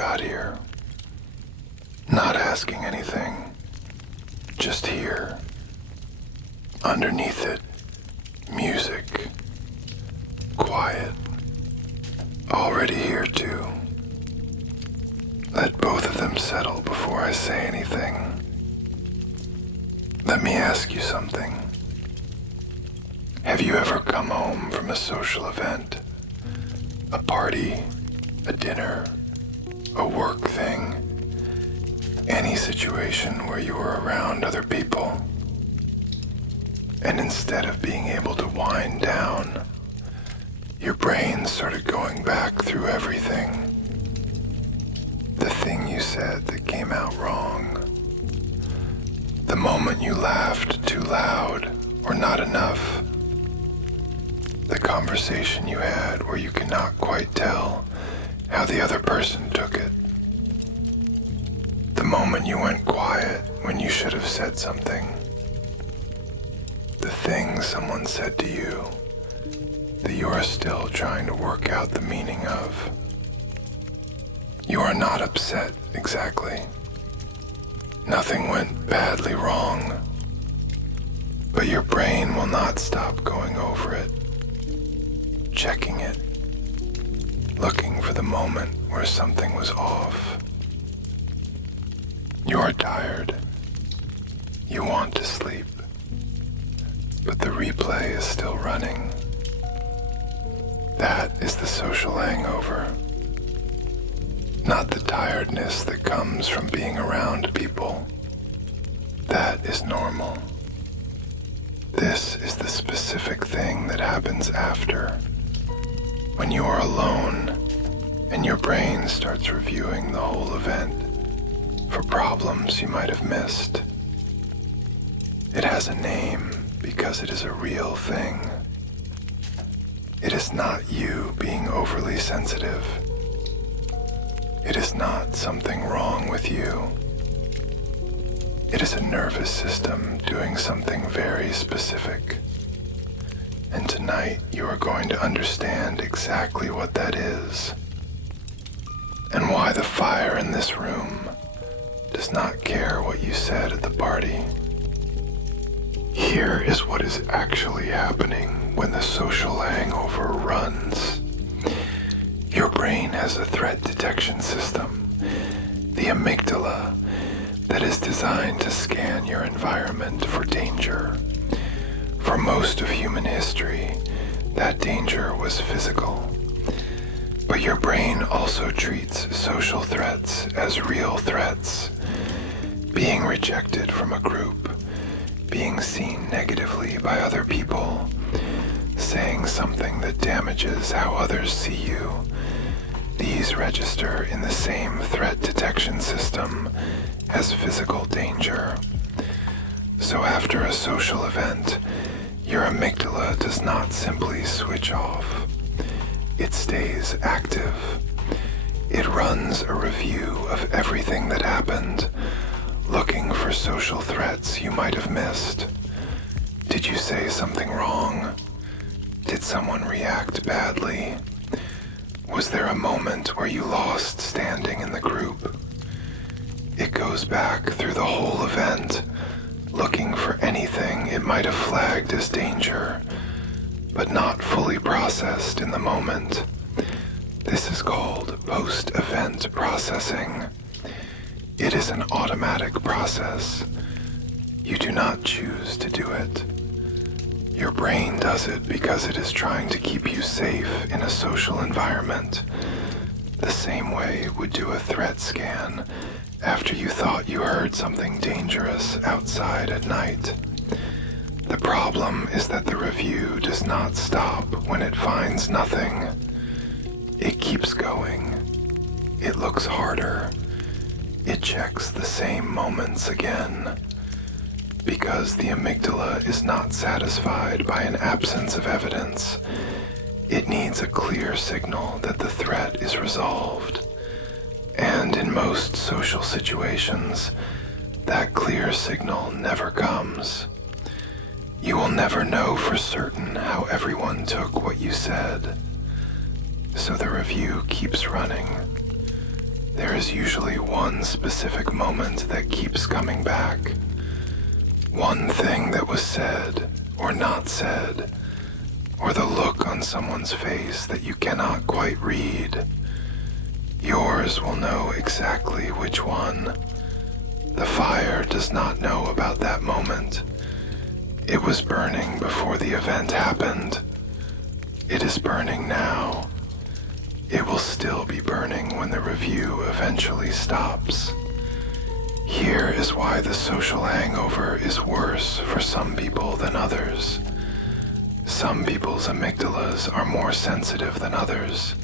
got here. Not asking anything, just here. Underneath it, music, quiet, already here too. Let both of them settle before I say anything. Let me ask you something. Have you ever come home from a social event, a party, a dinner, a work thing, any situation where you were around other people, and instead of being able to wind down, your brain started going back through everything? The thing you said that came out wrong, the moment you laughed too loud or not enough, the conversation you had where you cannot quite tell how the other person took it, the moment you went quiet when you should have said something, the thing someone said to you that you are still trying to work out the meaning of. You are not upset exactly. Nothing went badly wrong, but your brain will not stop going over it, checking it, looking for the moment where something was off. You are tired. You want to sleep, but the replay is still running. That is the social hangover. Not the tiredness that comes from being around people. That is normal. This is the specific thing that happens after, when you are alone and your brain starts reviewing the whole event for problems you might have missed. It has a name because it is a real thing. It is not you being overly sensitive. It is not something wrong with you. It is a nervous system doing something very specific. And tonight you are going to understand exactly what that is, and why the fire in this room does not care what you said at the party. Here is what is actually happening when the social hangover runs. Your brain has a threat detection system, the amygdala, that is designed to scan your environment for danger. For most of human history, that danger was physical. But your brain also treats social threats as real threats. Being rejected from a group, being seen negatively by other people, saying something that damages how others see you. These register in the same threat detection system as physical danger. So after a social event, your amygdala does not simply switch off. It stays active. It runs a review of everything that happened, looking for social threats you might have missed. Did you say something wrong? Did someone react badly? Was there a moment where you lost standing in the group? It goes back through the whole event, looking for anything it might have flagged as danger, but not fully processed in the moment. This is called post-event processing. It is an automatic process. You do not choose to do it. Your brain does it because it is trying to keep you safe in a social environment, the same way it would do a threat scan after you thought you heard something dangerous outside at night. The problem is that the review does not stop when it finds nothing. It keeps going. It looks harder. It checks the same moments again. Because the amygdala is not satisfied by an absence of evidence, it needs a clear signal that the threat is resolved. And in most social situations, that clear signal never comes. You will never know for certain how everyone took what you said. So the review keeps running. there is usually one specific moment that keeps coming back. One thing that was said or not said, or the look on someone's face that you cannot quite read. Yours will know exactly which one. The fire does not know about that moment. It was burning before the event happened. It is burning now. It will still be burning when the review eventually stops. Here is why the social hangover is worse for some people than others. Some people's amygdalas are more sensitive than others.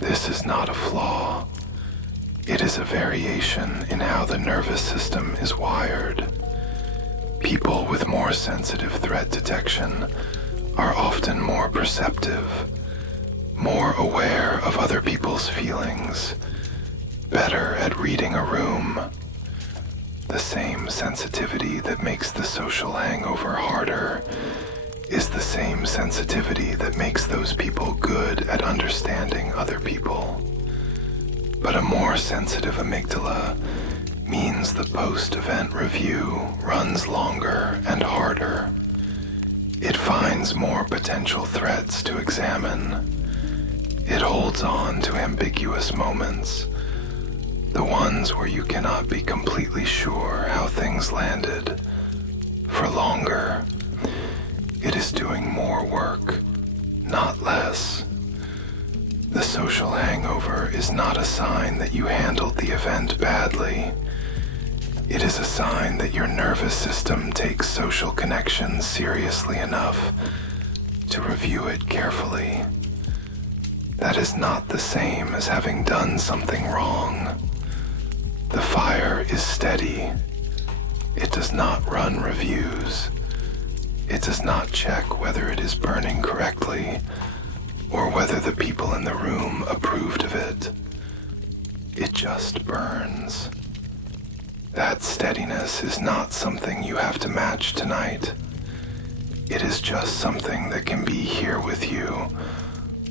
This is not a flaw. It is a variation in how the nervous system is wired. People with more sensitive threat detection are often more perceptive, more aware of other people's feelings, better at reading a room. The same sensitivity that makes the social hangover harder is the same sensitivity that makes those people good at understanding other people. But a more sensitive amygdala means the post-event review runs longer and harder. It finds more potential threats to examine. It holds on to ambiguous moments, the ones where you cannot be completely sure how things landed, for longer. It is doing more work, not less. The social hangover is not a sign that you handled the event badly. It is a sign that your nervous system takes social connections seriously enough to review it carefully. That is not the same as having done something wrong. The fire is steady. It does not run reviews. It does not check whether it is burning correctly or whether the people in the room approved of it. It just burns. That steadiness is not something you have to match tonight. It is just something that can be here with you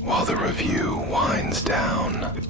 while the review winds down.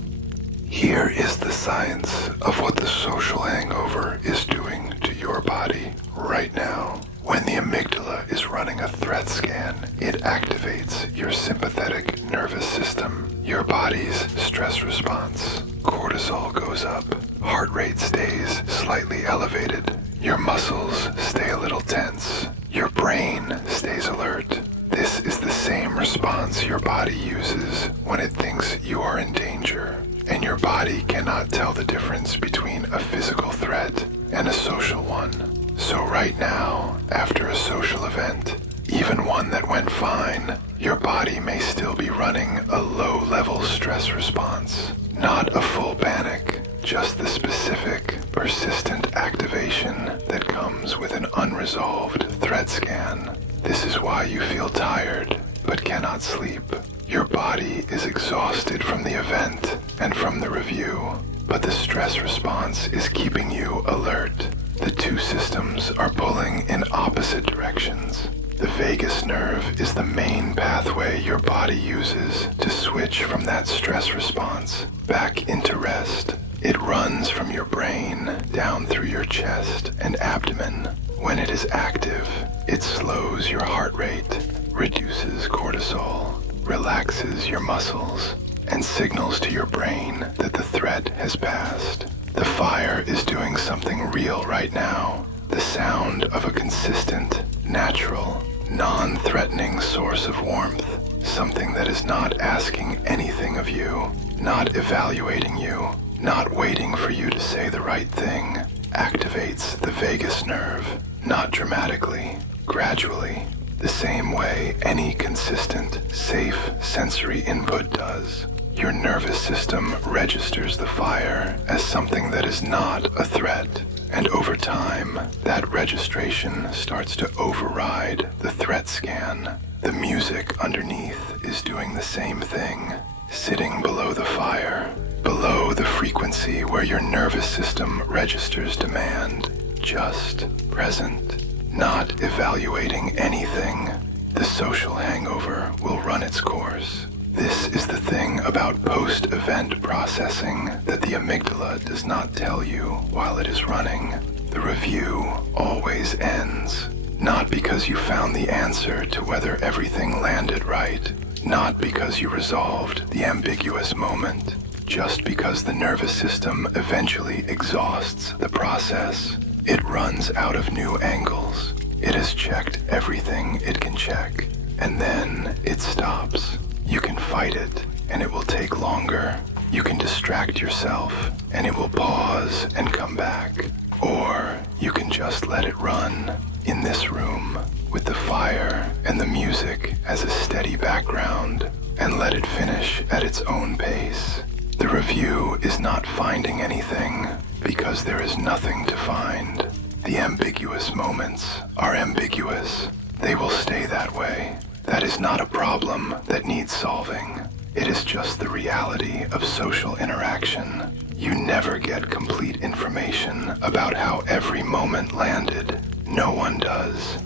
Here is the science of what the social hangover is doing to your body right now. When the amygdala is running a threat scan, it activates your sympathetic nervous system, your body's stress response. Cortisol goes up, heart rate stays slightly elevated, your muscles stay a little tense, your brain stays alert. This is the same response your body uses when it thinks you are in danger, and your body cannot tell the difference between a physical threat and a social one. So right now, after a social event, even one that went fine, your body may still be running a low-level stress response. Not a full panic, just the specific, persistent activation that comes with an unresolved threat scan. This is why you feel tired, but cannot sleep. Your body is exhausted from the event and from the review, but the stress response is keeping you alert. The two systems are pulling in opposite directions. The vagus nerve is the main pathway your body uses to switch from that stress response back into rest. It runs from your brain down through your chest and abdomen. When it is active, it slows your heart rate, reduces cortisol, relaxes your muscles, and signals to your brain that the threat has passed. The fire is doing something real right now. The sound of a consistent, natural, non-threatening source of warmth. Something that is not asking anything of you, not evaluating you, not waiting for you to say the right thing. Activates the vagus nerve, not dramatically, gradually, the same way any consistent, safe sensory input does. Your nervous system registers the fire as something that is not a threat, and over time, that registration starts to override the threat scan. The music underneath is doing the same thing, sitting below the fire, below the frequency where your nervous system registers demand, just present, not evaluating anything. The social hangover will run its course. This is the thing about post-event processing that the amygdala does not tell you while it is running. The review always ends, not because you found the answer to whether everything landed right, not because you resolved the ambiguous moment, just because the nervous system eventually exhausts the process. It runs out of new angles. It has checked everything it can check, and then it stops. You can fight it, and it will take longer. You can distract yourself, and it will pause and come back. Or you can just let it run in this room with the fire and the music as a steady background, and let it finish at its own pace. The review is not finding anything because there is nothing to find. The ambiguous moments are ambiguous. They will stay that way. That is not a problem that needs solving. It is just the reality of social interaction. You never get complete information about how every moment landed. No one does.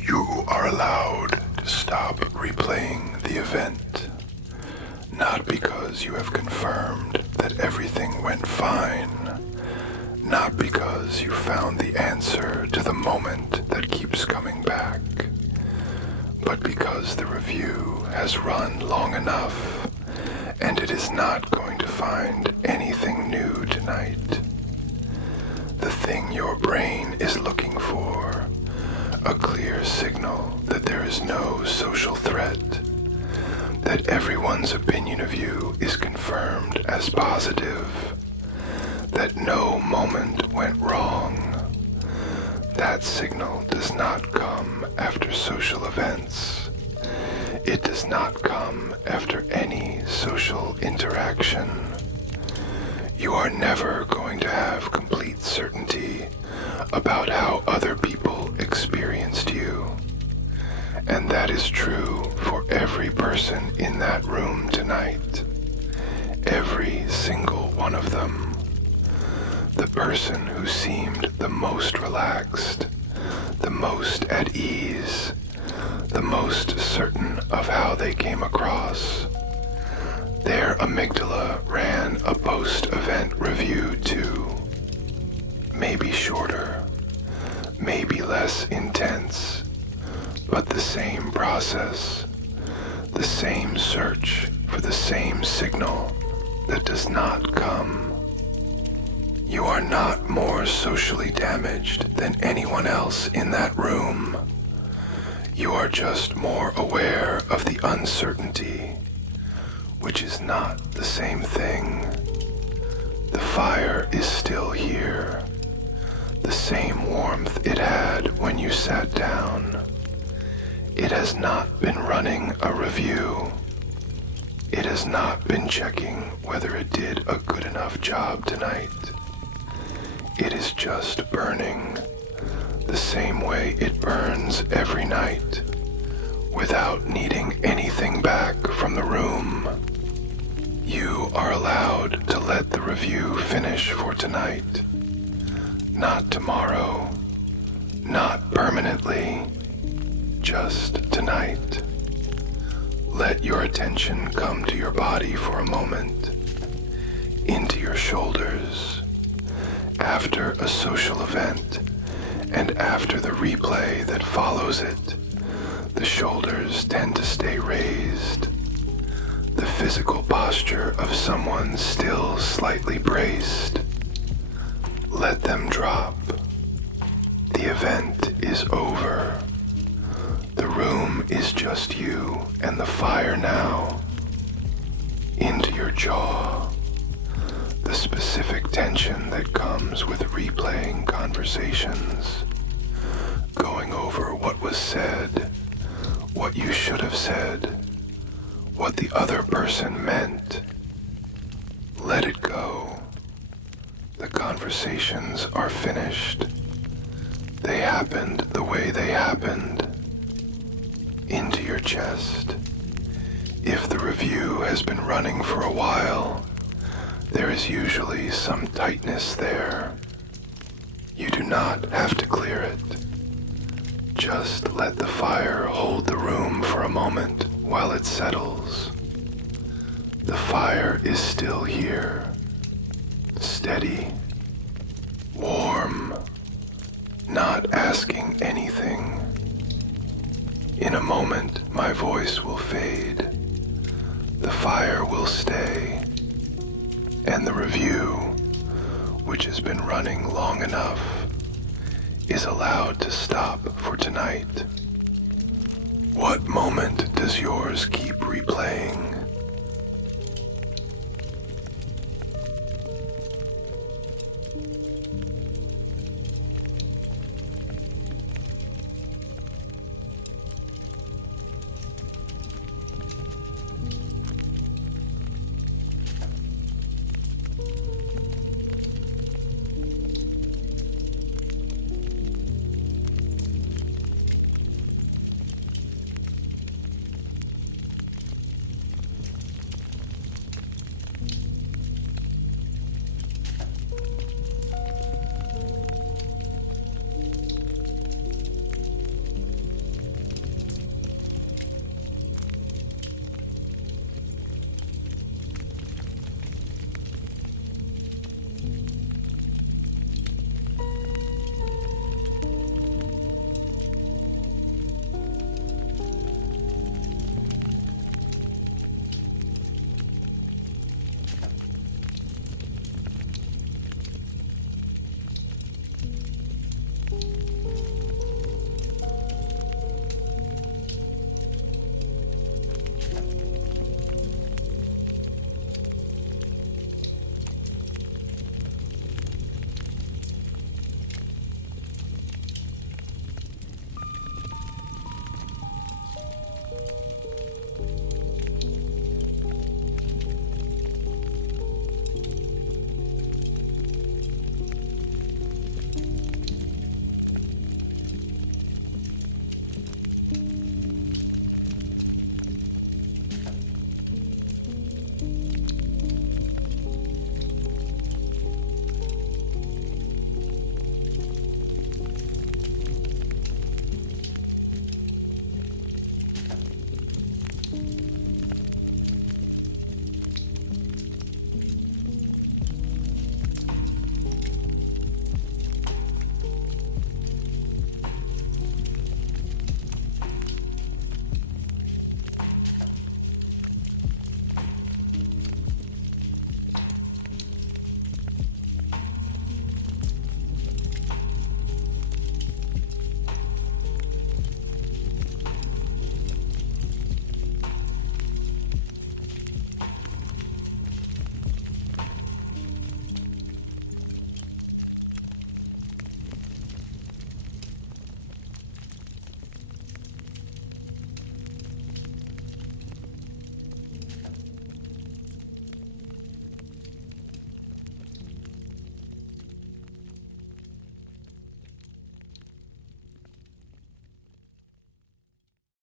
You are allowed to stop replaying the event. Not because you have confirmed that everything went fine. Not because you found the answer to the moment that keeps coming back. But because the review has run long enough, and it is not going to find anything new tonight. The thing your brain is looking for, a clear signal that there is no social threat, that everyone's opinion of you is confirmed as positive, that no moment went wrong. That signal does not come after social events. It does not come after any social interaction. You are never going to have complete certainty about how other people experienced you. And that is true for every person in that room tonight. Every single one of them. The person who seemed the most relaxed, the most at ease, the most certain of how they came across. Their amygdala ran a post-event review too. Maybe shorter, maybe less intense, but the same process, the same search for the same signal that does not come. You are not more socially damaged than anyone else in that room. You are just more aware of the uncertainty, which is not the same thing. The fire is still here, the same warmth it had when you sat down. It has not been running a review. It has not been checking whether it did a good enough job tonight. It is just burning the same way it burns every night, without needing anything back from the room. You are allowed to let the review finish for tonight, not tomorrow, not permanently, just tonight. Let your attention come to your body for a moment, into your shoulders. After a social event, and after the replay that follows it, the shoulders tend to stay raised. The physical posture of someone still slightly braced. Let them drop. The event is over. The room is just you and the fire now. Into your jaw. The specific tension that comes with replaying conversations, going over what was said, what you should have said, what the other person meant. Let it go. The conversations are finished. They happened the way they happened. Into your chest. If the review has been running for a while, there is usually some tightness there. You do not have to clear it. Just let the fire hold the room for a moment while it settles. The fire is still here, steady, warm, not asking anything. In a moment, my voice will fade, the fire will stay, and the review, which has been running long enough, is allowed to stop for tonight. What moment does yours keep replaying?